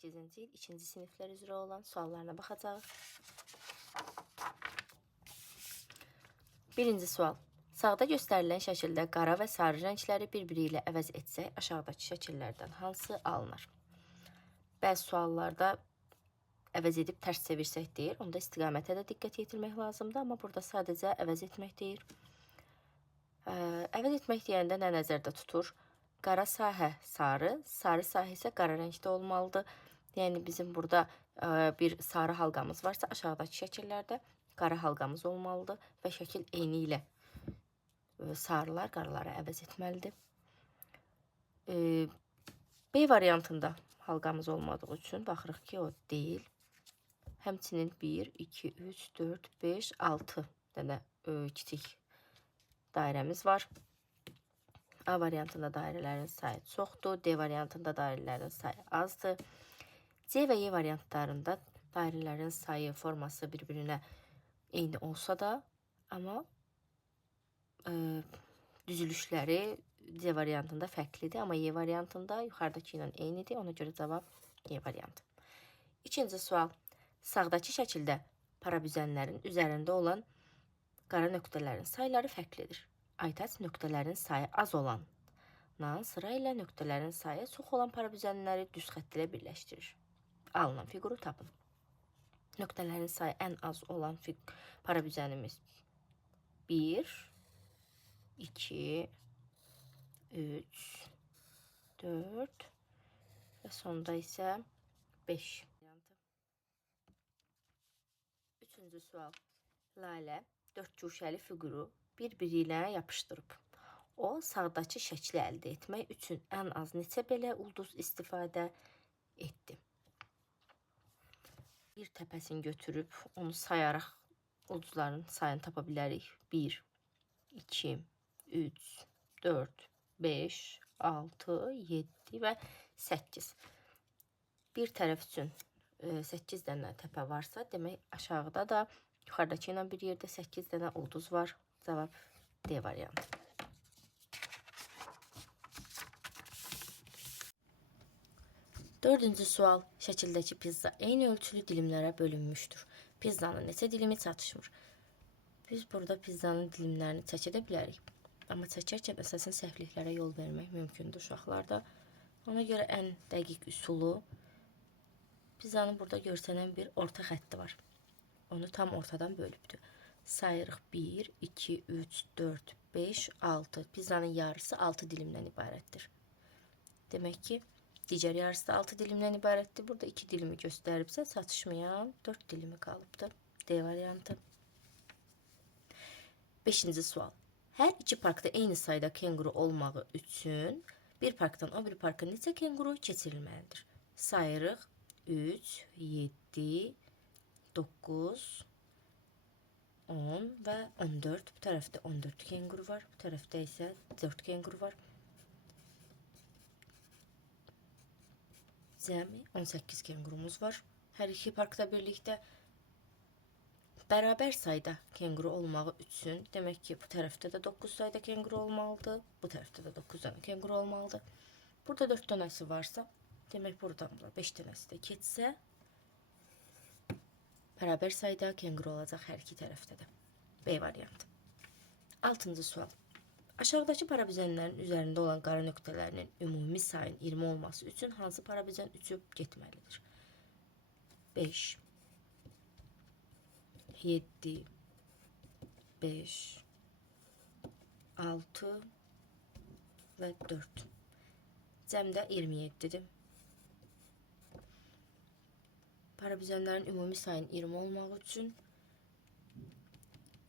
8-ci il 2-ci siniflər üzrə olan suallarına baxacağıq. Birinci sual. Sağda göstərilən şəkildə qara və sarı rəngləri bir-biri ilə əvəz etsək, aşağıdakı şəkillərdən hansı alınır? Bəzi suallarda əvəz edib tərs çevirsək deyir. Onda istiqamətə də diqqət yetirmək lazımdır. Amma burada sadəcə əvəz etmək deyir. Əvəz etmək deyəndə nə nəzərdə tutur? Qara sahə sarı, sarı sahə isə qara rəngdə olmalıdır. Yəni bizim burada bir sarı halqamız varsa aşağıdakı şəkillərdə qara halqamız olmalıdır və şəkil eyni ilə sarılar qaraları əvəz etməlidir. B variantında halqamız olmadığı üçün baxırıq ki, o deyil. Həmçinin 1, 2, 3, 4, 5, 6 dənə kiçik dairəmiz var. A variantında dairələrin sayı çoxdur. D variantında dairələrin sayı azdır. C və Y variantlarında dairələrin sayı, forması bir-birinə eyni olsa da, amma düzülüşləri C variantında fərqlidir. Amma Y variantında yuxarıdakı ilə eynidir. Ona görə cavab Y variantı. İkinci sual. Sağdakı şəkildə parabüzənlərin üzərində olan qara nöqtələrin sayları fərqlidir. Aytaç nöqtələrin sayı az olandan sıra ilə nöqtələrin sayı çox olan parabüzənləri düz xətt ilə birləşdirir. Alınan fiquru tapın. Nöqtələrin sayı ən az olan parabüzənimiz 1, 2, 3, 4 və sonda isə 5. Üçüncü sual. Lalə dördguşəli fiquru bir-biri ilə yapışdırıb. O, sağdakı şəkli əldə etmək üçün ən az neçə belə ulduz istifadə etdi? Bir təpəsini götürüb, onu sayaraq ulduzların sayını tapa bilərik. 1, 2, 3, 4, 5, 6, 7 və 8. Bir tərəf üçün 8 dənə təpə varsa, demək aşağıda da yuxarıdakı ilə bir yerdə 8 dənə ulduz var. Cavab D variantı. Dördüncü sual. Şəkildəki pizza eyni ölçülü dilimlərə bölünmüşdür. Pizzanın neçə dilimi çatışmır? Biz burada pizzanın dilimlərini çəkə bilərik. Amma çəkərkən əsasən səhvliklərə yol vermək mümkündür uşaqlarda. Ona görə ən dəqiq üsulu pizzanın burada görsənən bir orta xətti var. Onu tam ortadan bölübdür. Sayırıq 1, 2, 3, 4, 5, 6. Pizzanın yarısı 6 dilimdən ibarətdir. Demək ki, digər yarısı da 6 dilimdən ibarətdir. Burada 2 dilimi göstəribsə, çatışmayan 4 dilimi qalıbdır. D variantı. 5-ci sual. Hər iki parkda eyni sayda kenguru olmağı üçün bir parkdan o bir parka neçə kenguru keçirilməlidir? Sayırıq 3, 7, 9, 10 və 14. Bu tərəfdə 14 kenguru var. Bu tərəfdə isə 4 kenguru var. Cəmi 18 kengurumuz var. Hər iki parkda birlikdə bərabər sayda kenguru olmağı üçün demək ki, bu tərəfdə də 9 sayda kenguru olmalıdır. Bu tərəfdə də 9 dənə kenguru olmalıdır. Burada 4 dənəsi varsa, demək buradan 5 dənəsi də keçsə, bərabər sayda kenguru olacaq hər iki tərəfdə də. B variantı. 6-cı sual. Aşağıdakı parabüzənlərin üzərində olan qara nöqtələrinin ümumi sayın 20 olması üçün hansı parabüzən uçub getməlidir? 5, 7, 5, 6 və 4. Cəmdə 27-dir. Parabüzənlərin ümumi sayın 20 olmaq üçün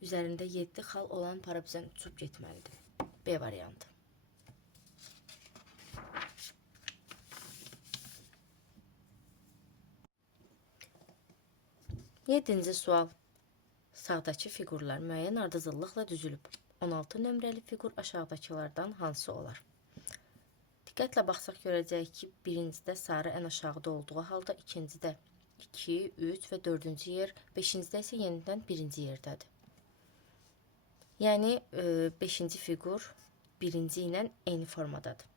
üzərində 7 xal olan parabüzən uçub getməlidir. B variantı. 7-ci sual. Sağdakı fiqurlar müəyyən ardıcıllıqla düzülüb. 16 nömrəli fiqur aşağıdakılardan hansı olar? Diqqətlə baxsaq görəcəyik ki, birincidə sarı ən aşağıda olduğu halda, ikincidə 2, 3 və 4-cü yer, 5-cidə isə yenidən 1-ci yerdədir. Yəni 5-ci fiqur 1-ci ilə eyni formadadır.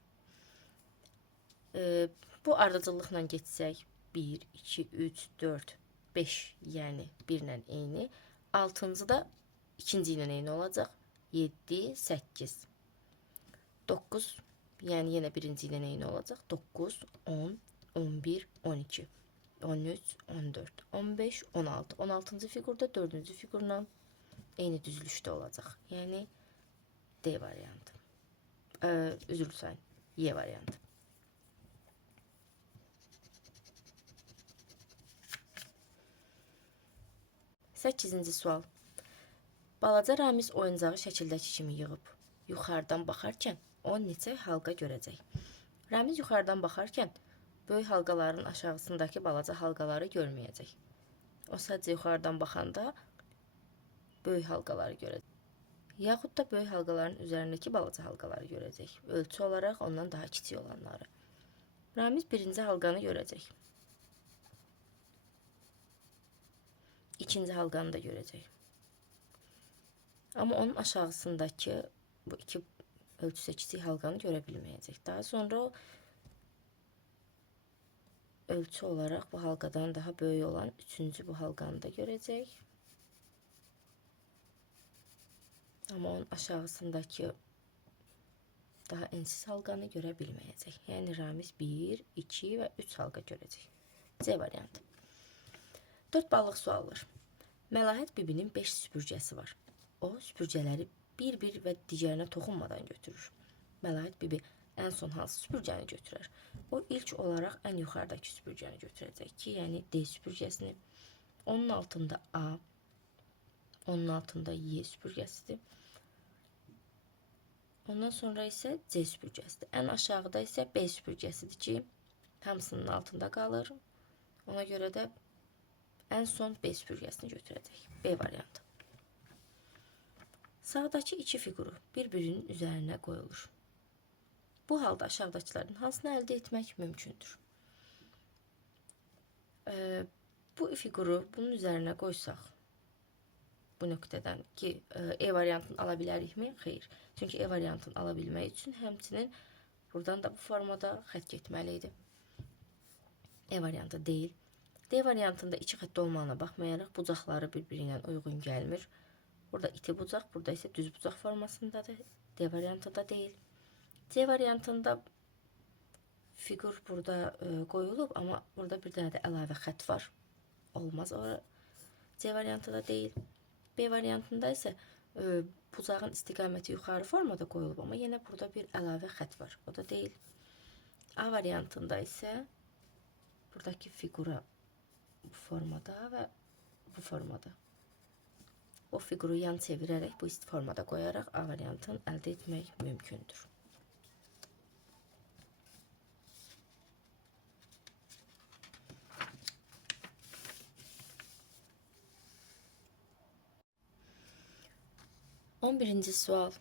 Bu ardıcıllıqla geçsək, 1, 2, 3, 4, 5, yəni 1 ilə eyni. 6-cı da ikinci ilə eyni olacaq. 7, 8, 9, yəni yenə birinci ilə eyni olacaq. 9, 10, 11, 12, 13, 14, 15, 16. 16-cı fiqurda 4-cü fiqurla eyni düzülüşdə olacaq. Yəni D variantı. Üzr sayın, Y variantı. 8-ci sual. Balaca Ramiz oyuncağı şəkildəki kimi yığıb. Yuxarıdan baxarkən o neçə halqa görəcək? Ramiz yuxarıdan baxarkən böyük halqaların aşağısındakı balaca halqaları görməyəcək. O sadəcə yuxarıdan baxanda böyük halqaları görəcək. Yaxud da böyük halqaların üzərindəki balaca halqaları görəcək. Ölçü olaraq ondan daha kiçik olanları. Ramiz birinci halqanı görəcək. İkinci halqanı da görəcək. Amma onun aşağısındakı bu iki ölçüsü kiçik halqanı görə bilməyəcək. Daha sonra o ölçü olaraq bu halqadan daha böyük olan üçüncü bu halqanı da görəcək. Amma onun aşağısındakı daha ensiz halqanı görə bilməyəcək. Yəni Ramiz 1, 2 və 3 halqa görəcək. C variantı. 4 ballıq suallar. Məlahət bibinin 5 süpürgəsi var. O süpürgələri bir-bir və digərinə toxunmadan götürür. Məlahət bibi ən son hansı süpürgəni götürər? O ilk olaraq ən yuxarıdakı süpürgəni götürəcək ki, yəni D süpürgəsini. Onun altında A, onun altında Y süpürgəsidir. Ondan sonra isə C süpürgəsidir. Ən aşağıda isə B süpürgəsidir ki, hamısının altında qalır. Ona görə də ən son B süpürgəsini götürəcək. B variantı. Sağdakı iki fiquru bir-birinin üzərinə qoyulur. Bu halda aşağıdakıların hansını əldə etmək mümkündür? Bu fiquru bunun üzərinə qoysaq, bu nöqtədən ki, E variantını ala bilərikmi? Xeyr. Çünki E variantını ala bilmək üçün həmçinin buradan da bu formada xətt getməli idi. E variantı deyil. D variantında iki xətt olmağına baxmayaraq bucaqları bir-birinə uyğun gəlmir. Burada iti bucaq, burada isə düz bucaq formasındadır. D variantı da deyil. C variantında fiqur burada qoyulub, amma burada bir dənə də əlavə xətt var. Olmaz o. C variantı da deyil. B variantında isə bucağın istiqaməti yuxarı formada qoyulub, amma yenə burada bir əlavə xətt var. O da deyil. A variantında isə buradakı fiqura bu formada və bu formada. O fiquru yan çevirərək bu formada qoyaraq A variantını əldə etmək mümkündür. On birinci sual.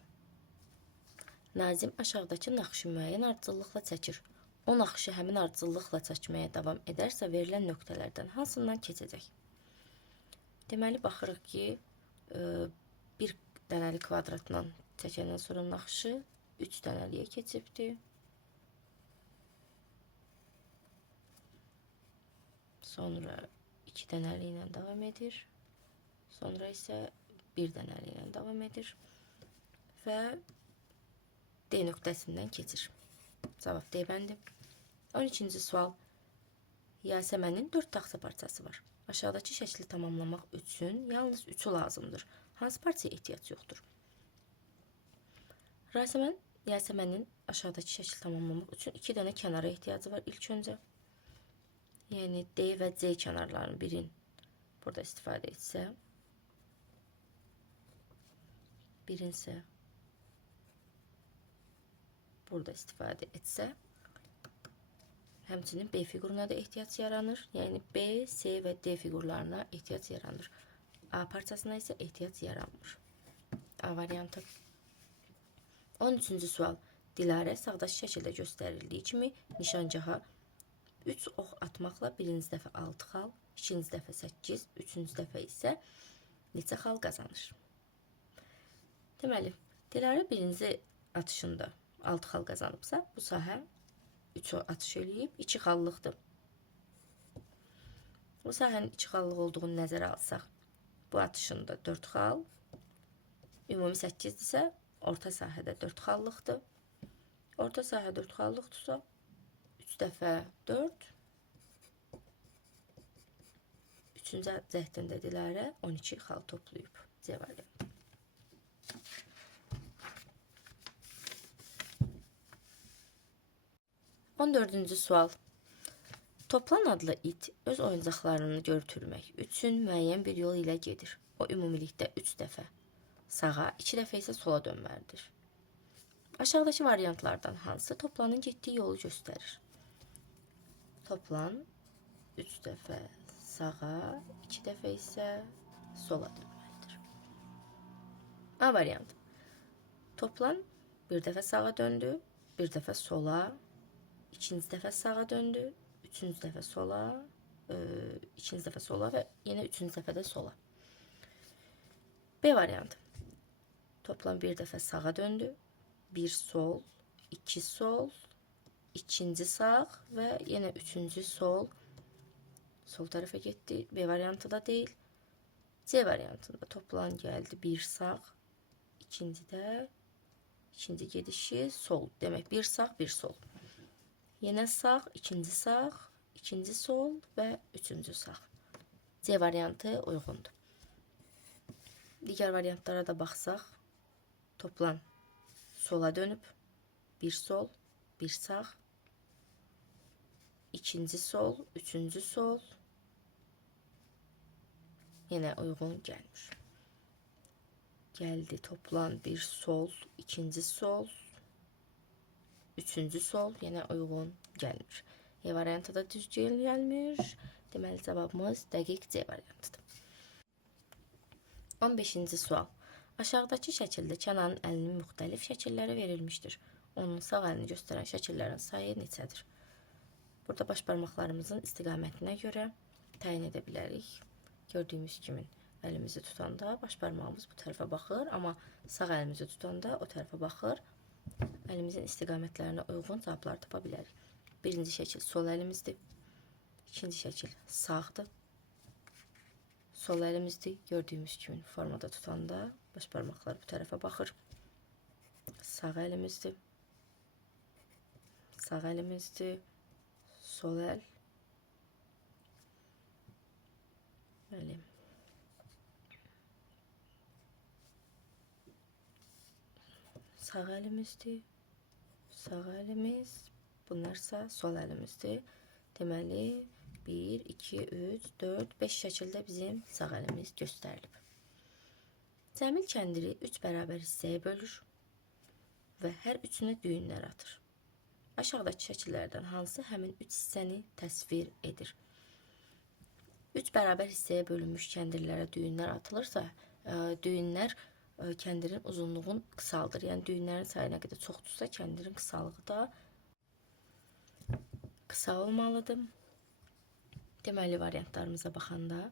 Nazim aşağıdakı naxışı müəyyən ardıcıllıqla çəkir. O naxışı həmin ardıcıllıqla çəkməyə davam edərsə verilən nöqtələrdən hansından keçəcək? Deməli, baxırıq ki, bir dənəli kvadratdan çəkəndən sonra naxışı 3 dənəliyə keçibdir. Sonra 2 dənəli ilə davam edir. Sonra isə 1 dənəli ilə davam edir. Və D nöqtəsindən keçir. Cavab D bəndi. 12-ci sual. Yasəmənin 4 taxta parçası var. Aşağıdakı şəkli tamamlamaq üçün yalnız 3'ü lazımdır. Hansı parçaya ehtiyac yoxdur? Yasəmənin aşağıdakı şəkli tamamlamaq üçün 2 dənə kənara ehtiyacı var ilk öncə. Yəni D və C kənarlarının birini burada istifadə etsə, birini isə burada istifadə etsə, həmçinin B fiquruna da ehtiyac yaranır. Yəni B, C və D fiqurlarına ehtiyac yaranır. A parçasına isə ehtiyac yaranmır. A variantı. 13-cü sual. Dilarə sağdakı şəkildə göstərildiyi kimi nişancaha 3 ox atmaqla birinci dəfə 6 xal, ikinci dəfə 8, üçüncü dəfə isə neçə xal qazanır? Deməli, Dilarə birinci atışında 6 xal qazanıbsa, bu sahə 3 atış eləyib, 2 xallıqdır. Bu sahənin 2 xallıq olduğunu nəzərə alsaq, bu atışında 4 xal, ümumi 8-dirsə, orta sahədə 4 xallıqdır. Orta sahə 4 xallıqdırsa, 3 dəfə 4, 3-cü cəhdində Dilarə 12 xal toplayıb. C variantı. 14-cü sual. Toplan adlı it öz oyuncaqlarını götürmək üçün müəyyən bir yol ilə gedir. O ümumilikdə 3 dəfə sağa, 2 dəfə isə sola dönməlidir. Aşağıdakı variantlardan hansı Toplanın getdiyi yolu göstərir? Toplan 3 dəfə sağa, 2 dəfə isə sola dönməlidir. A variantı. Toplan bir dəfə sağa döndü, bir dəfə sola, ikinci dəfə sağa döndü, üçüncü dəfə sola, ikinci dəfə sola və yenə üçüncü dəfə də sola. B variantı. Toplam bir dəfə sağa döndü, bir sol, iki sol, ikinci sağ və yenə üçüncü sol. Sol tərəfə getdi. B variantı da deyil. C variantında toplam gəldi bir sağ, ikinci gedişi sol. Demək bir sağ, bir sol. Yenə sağ, ikinci sol və üçüncü sağ. C variantı uyğundur. Digər variantlara da baxsaq, toplam sola dönüb, bir sol, bir sağ, ikinci sol, üçüncü sol, yenə uyğun gəlmiş. Gəldi toplam bir sol, ikinci sol, üçüncü sol, yenə uyğun gəlmir. E variantı da düzgün gəlmir. Deməli cavabımız dəqiq C variantıdır. 15-ci sual. Aşağıdakı şəkildə Kənanın əlinin müxtəlif şəkilləri verilmişdir. Onun sağ əlini göstərən şəkillərin sayı neçədir? Burada baş barmaqlarımızın istiqamətinə görə təyin edə bilərik. Gördüyümüz kimi əlimizi tutanda baş barmağımız bu tərəfə baxır, amma sağ əlimizi tutanda o tərəfə baxır. Əlimizin istiqamətlərinə uyğun cavablar tapa bilərik. Birinci şəkil sol əlimizdir. İkinci şəkil sağdır. Sol əlimizdir. Gördüyümüz kimi formada tutanda baş barmaqlar bu tərəfə baxır. Sağ əlimizdir. Sağ əlimizdir. Sol əl. Böyle. Sağ əlimizdir. Sağ əlimiz. Bunlarsa sol əlimizdir. Deməli 1, 2, 3, 4, 5 şəkildə bizim sağ əlimiz göstərilib. Cəmil kəndiri 3 bərabər hissəyə bölür və hər üçünə düyünlər atır. Aşağıdakı şəkillərdən hansı həmin 3 hissəni təsvir edir? 3 bərabər hissəyə bölünmüş kəndirlərə düyünlər atılırsa, düyünlər kəndirin uzunluğunu qısaldır. Yəni düyünlərin sayı nə qədər çoxdursa, kəndirin qısalığı da qısa olmalıdır. Deməli variantlarımıza baxanda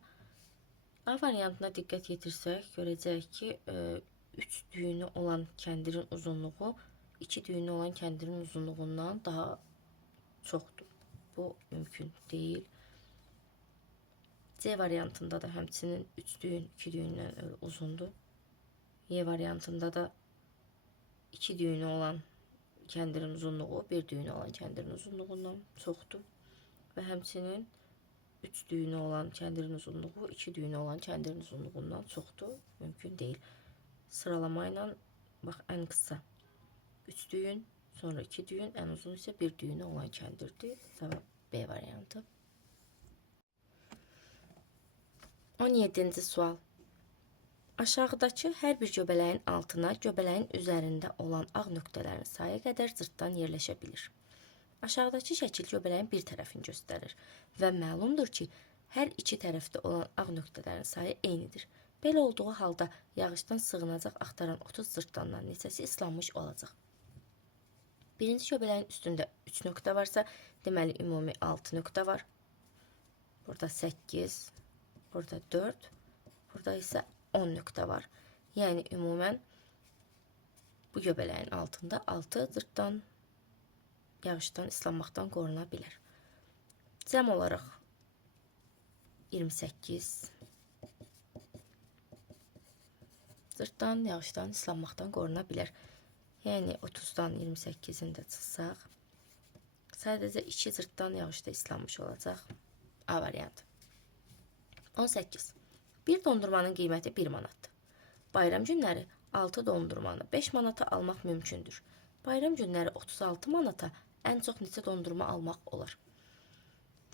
A variantına diqqət yetirsək, görəcəyik ki, 3 düyünü olan kəndirin uzunluğu 2 düyünü olan kəndirin uzunluğundan daha çoxdur. Bu mümkün deyil. C variantında da həmçinin 3 düyün 2 düyündən uzundur. Y variantında da 2 düyünü olan kəndirin uzunluğu 1 düyünü olan kəndirin uzunluğundan çoxdur. Və həmçinin 3 düyünü olan kəndirin uzunluğu 2 düyünü olan kəndirin uzunluğundan çoxdur. Mümkün deyil. Sıralama ilə bax, ən qısa 3 düyün, sonra 2 düyün, ən uzun isə 1 düyünü olan kəndirdir. Cavab B variantı. 17-ci sual. Aşağıdakı hər bir göbələyin altına göbələyin üzərində olan ağ nöqtələrin sayı qədər cırtdan yerləşə bilir. Aşağıdakı şəkil göbələyin bir tərəfini göstərir və məlumdur ki, hər iki tərəfdə olan ağ nöqtələrin sayı eynidir. Belə olduğu halda yağışdan sığınacaq axtaran 30 cırtdandan neçəsi islanmış olacaq? Birinci göbələyin üstündə 3 nöqtə varsa, deməli ümumi 6 nöqtə var. Burada 8, burada 4, burada isə 10 nöqtə var. Yəni ümumən bu göbələyin altında 6 cırtdan yağışdan, islanmaqdan qoruna bilər. Cəm olaraq 28. Zırtdan, yağışdan, islanmaqdan qoruna bilər. Yəni 30-dan 28-ini də çıxsaq, sadəcə 2 zırtdan yağışda islanmış olacaq. A variantı. 18. Bir dondurmanın qiyməti 1 manatdır. Bayram günləri 6 dondurmanı 5 manata almaq mümkündür. Bayram günləri 36 manata ən çox neçə dondurma almaq olar?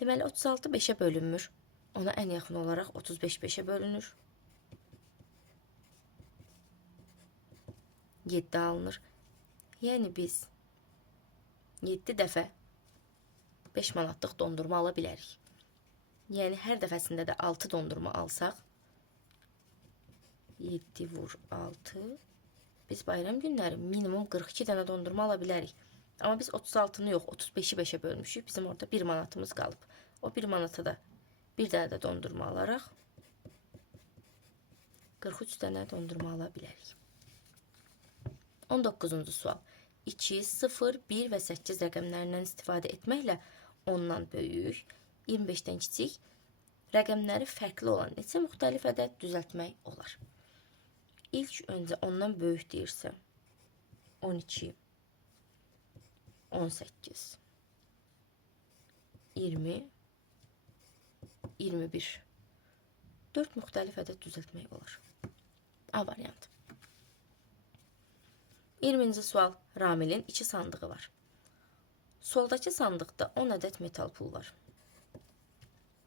Deməli 36 5-ə bölünmür. Ona ən yaxın olaraq 35 5-ə bölünür. 7 alınır. Yəni biz 7 dəfə 5 manatlıq dondurma ala bilərik. Yəni hər dəfəsində də 6 dondurma alsaq, 7 vur 6, biz bayram günləri minimum 42 dənə dondurma ala bilərik. Amma biz 36-nı yox, 35-i 5-ə bölmüşük. Bizim orada 1 manatımız qalıb. O 1 manata da bir dənə də dondurma alaraq 43 dənə dondurma ala bilərik. 19-cu sual. 2, 0, 1 və 8 rəqəmlərindən istifadə etməklə ondan böyük, 25-dən kiçik rəqəmləri fərqli olan neçə müxtəlif ədəd düzəltmək olar? İlk öncə ondan böyük deyirsə 12, 18, 20, 21. 4 müxtəlif ədəd düzəltmək olar. A variantı. 20-ci sual. Ramilin 2 sandığı var. Soldakı sandıqda 10 ədəd metal pul var.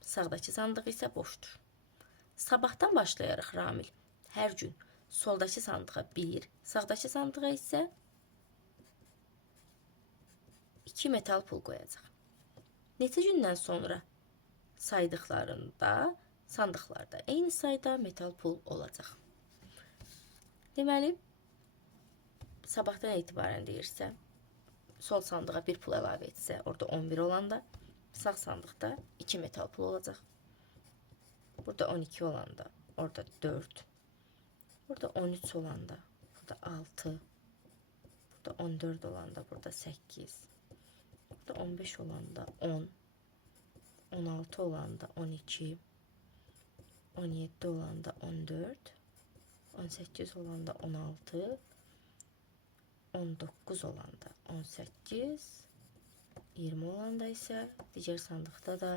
Sağdakı sandıq isə boşdur. Sabahdan başlayaraq Ramil hər gün soldakı sandığa 1, sağdakı sandığa isə 2 metal pul qoyacaq. Neçə gündən sonra saydıqlarında sandıqlarda eyni sayda metal pul olacaq. Deməli, sabahdan etibarən deyirsə, sol sandığa 1 pul əlavə etsə, orada 11 olanda, sağ sandıqda 2 metal pul olacaq. Burada 12 olanda, orada 4. Burada 13 olanda, burada 6. Burada 14 olanda, burada 8. Burada 15 olanda 10. 16 olanda 12. 17 olanda 14. 18 olanda 16. 19 olanda 18. 20 olanda isə digər sandıqda da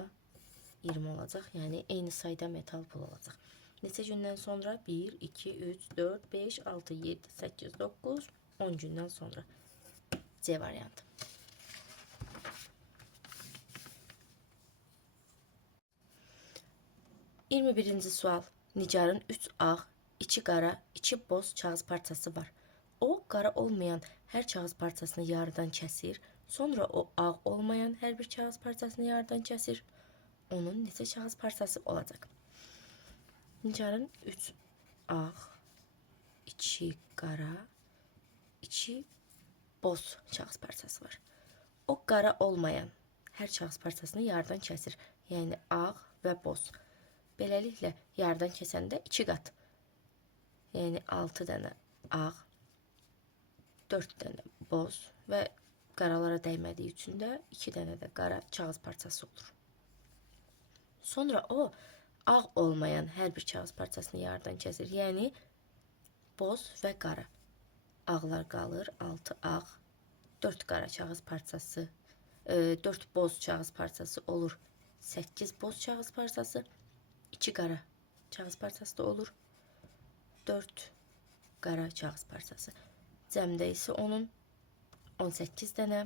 20 olacaq. Yəni eyni sayda metal pul olacaq. Neçə gündən sonra? 1, 2, 3, 4, 5, 6, 7, 8, 9, 10 gündən sonra. C variantı. 21-ci sual. Nigarın 3 ağ, 2 qara, 2 boz kağız parçası var. O, qara olmayan hər kağız parçasını yarıdan kəsir. Sonra o, ağ olmayan hər bir kağız parçasını yarıdan kəsir. Onun neçə kağız parçası olacaq? Nigarın 3 ağ, 2 qara, 2 boz kağız parçası var. O, qara olmayan hər kağız parçasını yarıdan kəsir. Yəni ağ və boz. Beləliklə, yarıdan kəsəndə 2 qat. Yəni 6 dənə ağ, 4 dənə boz və qaralara dəymədiyi üçün də 2 dənə də qara kağız parçası olur. Sonra o, ağ olmayan hər bir kağız parçasını yarıdan kəsir. Yəni boz və qara. Ağlar qalır, 6 ağ, 4 qara kağız parçası, 4 boz kağız parçası olur. 8 boz kağız parçası, 2 qara kağız parçası da olur. 4 qara kağız parçası. Cəmdə isə onun 18 dənə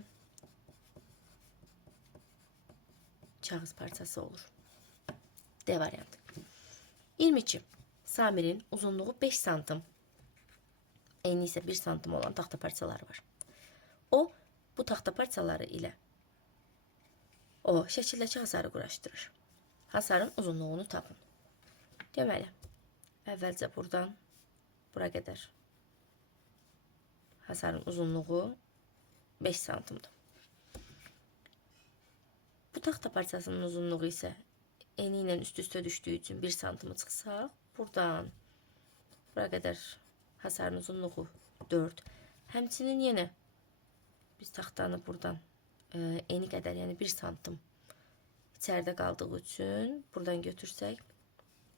kağız parçası olur. D variantı. 22. Samirin uzunluğu 5 santim, eni isə 1 santim olan taxta parçaları var. O, bu taxta parçaları ilə şəkildəki hasarı quraşdırır. Hasarın uzunluğunu tapın. Deməli, əvvəlcə buradan bura qədər hasarın uzunluğu 5 santimdir. Bu taxta parçasının uzunluğu isə eni ilə üst-üstə düşdüyü üçün 1 santimi çıxsaq, buradan bura qədər hasarın uzunluğu 4. Həmçinin yenə biz taxtanı buradan eni qədər, yəni 1 santim içeride qaldığı üçün buradan götürsək,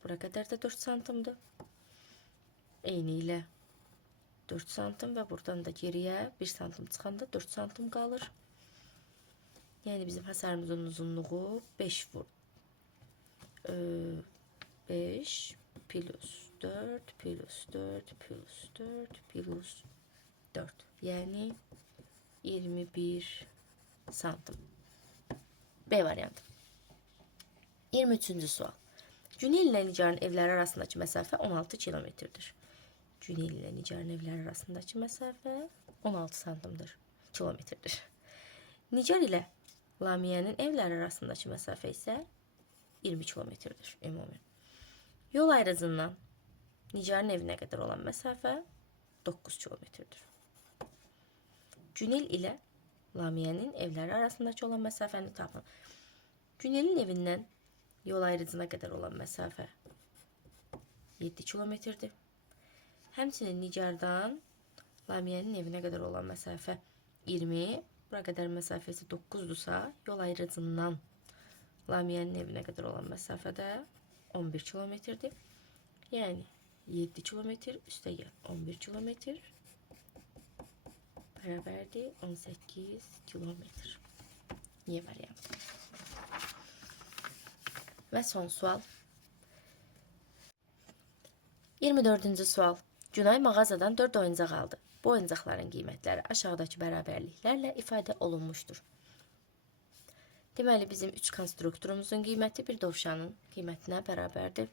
bura qədər də 4 santimdir. Eyni ilə 4 santim və buradan da geriyə 1 santim çıxanda 4 santim qalır. Yəni bizim hasarımızın uzunluğu 5 vur. 5 plus 4 plus 4 plus 4 plus 4. Yəni 21 santim. B variantı. 23-cü sual. Günel ilə Nigarın evləri arasındakı məsafə 16 kilometrdir. Günel ilə Nigarın evləri arasındakı məsafə 16 santimdir. Kilometrdir. Nigar ilə Lamiyənin evləri arasındakı məsafə isə 20 kilometrdir ümumi. Yol ayrıcından Nigarın evinə qədər olan məsafə 9 kilometrdir. Günel ilə Lamiyənin evləri arasındakı olan məsafəni tapın. Günelin evindən yol ayrıcına qədər olan məsafə 7 kilometrdir. Həmçinin Nigardan Lamiyənin evinə qədər olan məsafə 20, bura qədər məsafəsi 9-dursa, yol ayrıcından Lamiyənin evinə qədər olan məsafə də 11 kilometrdir. Yəni 7 kilometr üstəgəl 11 kilometr bərabərdir 18 kilometr. Y variantı. Və son sual. 24-cü sual. Günay mağazadan 4 oyuncaq aldı. Bu oyuncaqların qiymətləri aşağıdakı bərabərliklərlə ifadə olunmuşdur. Deməli, bizim 3 konstruktorumuzun qiyməti bir dovşanın qiymətinə bərabərdir.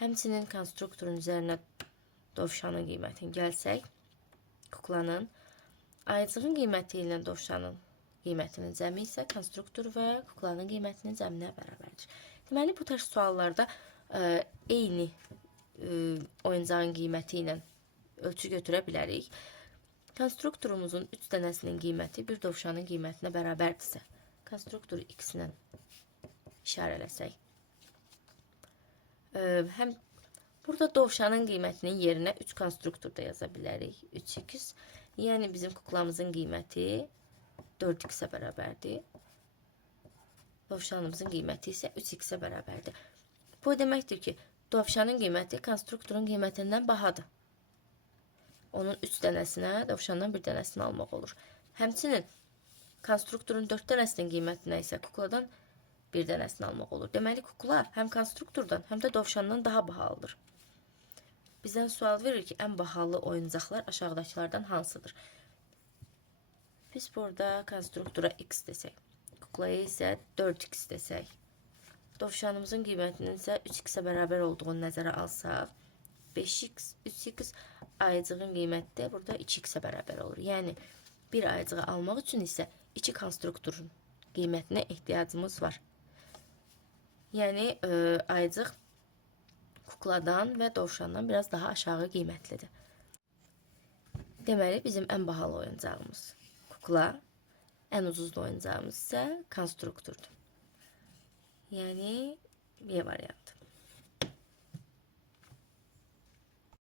Həmçinin konstruktorun üzərinə dovşanın qiymətini gəlsək, kuklanın ayıcığın qiyməti ilə dovşanın qiymətinin cəmi isə konstruktor və kuklanın qiymətinin cəminə bərabərdir. Deməli, bu tarz suallarda eyni oyuncağın qiyməti ilə ölçü götürə bilərik. Konstruktorumuzun 3 dənəsinin qiyməti bir dovşanın qiymətinə bərabərdirsə, konstruktoru x-lə işarələsək. Həm burada dovşanın qiymətinin yerinə 3 konstruktor da yaza bilərik. 3x, yəni bizim kuklamızın qiyməti 4x-ə bərabərdir. Dovşanımızın qiyməti isə 3x-ə bərabərdir. Bu deməkdir ki, dovşanın qiyməti konstruktorun qiymətindən bahadır. Onun 3 dənəsinə, dovşandan 1 dənəsini almaq olur. Həmçinin konstruktorun 4 dənəsinin qiymətinə isə kukladan 1 dənəsini almaq olur. Deməli, kukla həm konstruktordan, həm də dovşandan daha bahalıdır. Bizdən sual verir ki, ən bahalı oyuncaqlar aşağıdakılardan hansıdır? Biz burada konstruktora x desək, kuklaya isə 4x desək, dovşanımızın qiymətinin isə 3x-ə bərabər olduğunu nəzərə alsaq, 5x, 3x, ayıcığın qiyməti də burada 2x-ə bərabər olur. Yəni, bir ayıcığı almaq üçün isə 2 konstruktorun qiymətinə ehtiyacımız var. Yəni, ayıcıq kukladan və dovşandan biraz daha aşağı qiymətlidir. Deməli, bizim ən bahalı oyuncağımız kukla, ən ucuzlu oyuncağımız isə konstruktordur. Yəni, Y variantı.